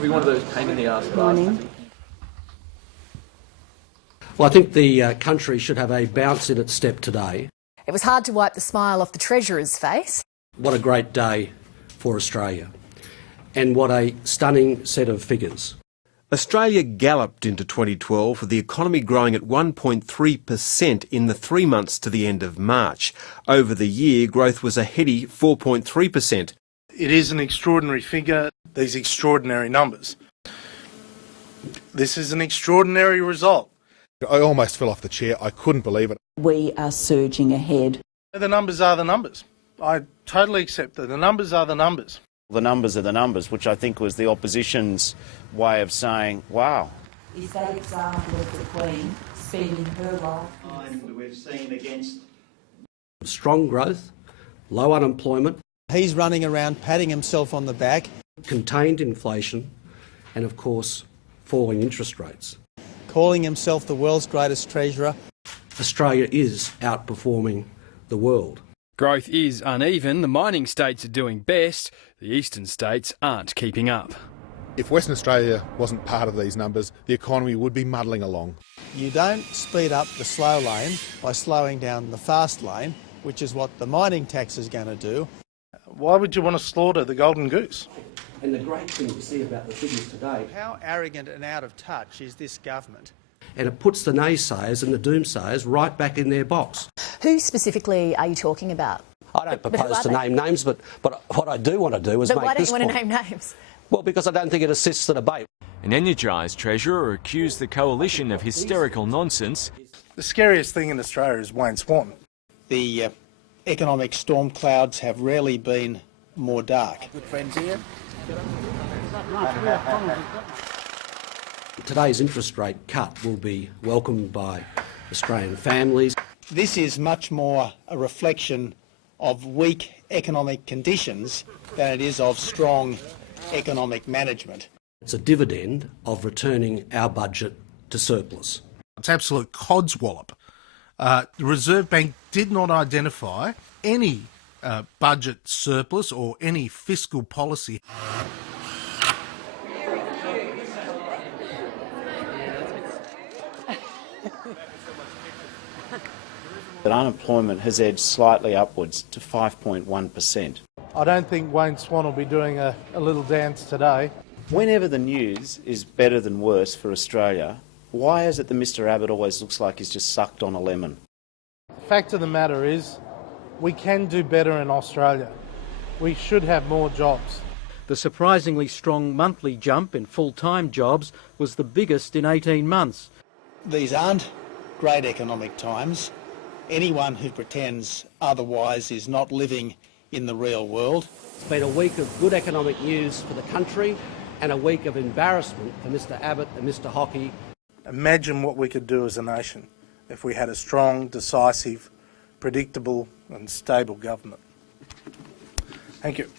We one of those pain in the arse. Morning. Well, I think the country should have a bounce in its step today. It was hard to wipe the smile off the Treasurer's face. What a great day for Australia. And what a stunning set of figures. Australia galloped into 2012 with the economy growing at 1.3% in the 3 months to the end of March. Over the year, growth was a heady 4.3%. It is an extraordinary figure, these extraordinary numbers. This is an extraordinary result. I almost fell off the chair. I couldn't believe it. We are surging ahead. The numbers are the numbers. I totally accept that. The numbers are the numbers. The numbers are the numbers, which I think was the opposition's way of saying, wow. Is that example of the Queen spending her life? We've seen against Strong growth, low unemployment. He's running around patting himself on the back. Contained inflation and, of course, falling interest rates. Calling himself the world's greatest treasurer. Australia is outperforming the world. Growth is uneven. The mining states are doing best. The eastern states aren't keeping up. If Western Australia wasn't part of these numbers, the economy would be muddling along. You don't speed up the slow lane by slowing down the fast lane, which is what the mining tax is going to do. Why would you want to slaughter the golden goose? And the great thing to see about the figures today... How arrogant and out of touch is this government? And it puts the naysayers and the doomsayers right back in their box. Who specifically are you talking about? I don't propose to name names, but what I do want to do is but make why don't this you want to point. name names? Well, because I don't think it assists the debate. An energised Treasurer accused the coalition of hysterical nonsense. The scariest thing in Australia is Wayne Swan. The economic storm clouds have rarely been more dark. good friends here. Today's interest rate cut will be welcomed by Australian families. This is much more a reflection of weak economic conditions than it is of strong economic management. It's a dividend of returning our budget to surplus. It's absolute codswallop. The Reserve Bank did not identify any budget surplus or any fiscal policy. That unemployment has edged slightly upwards to 5.1%. I don't think Wayne Swan will be doing a little dance today. Whenever the news is better than worse for Australia, why is it that Mr Abbott always looks like he's just sucked on a lemon? The fact of the matter is, we can do better in Australia. We should have more jobs. The surprisingly strong monthly jump in full-time jobs was the biggest in 18 months. These aren't great economic times. Anyone who pretends otherwise is not living in the real world. It's been a week of good economic news for the country and a week of embarrassment for Mr Abbott and Mr Hockey. Imagine what we could do as a nation if we had a strong, decisive, predictable and stable government. Thank you.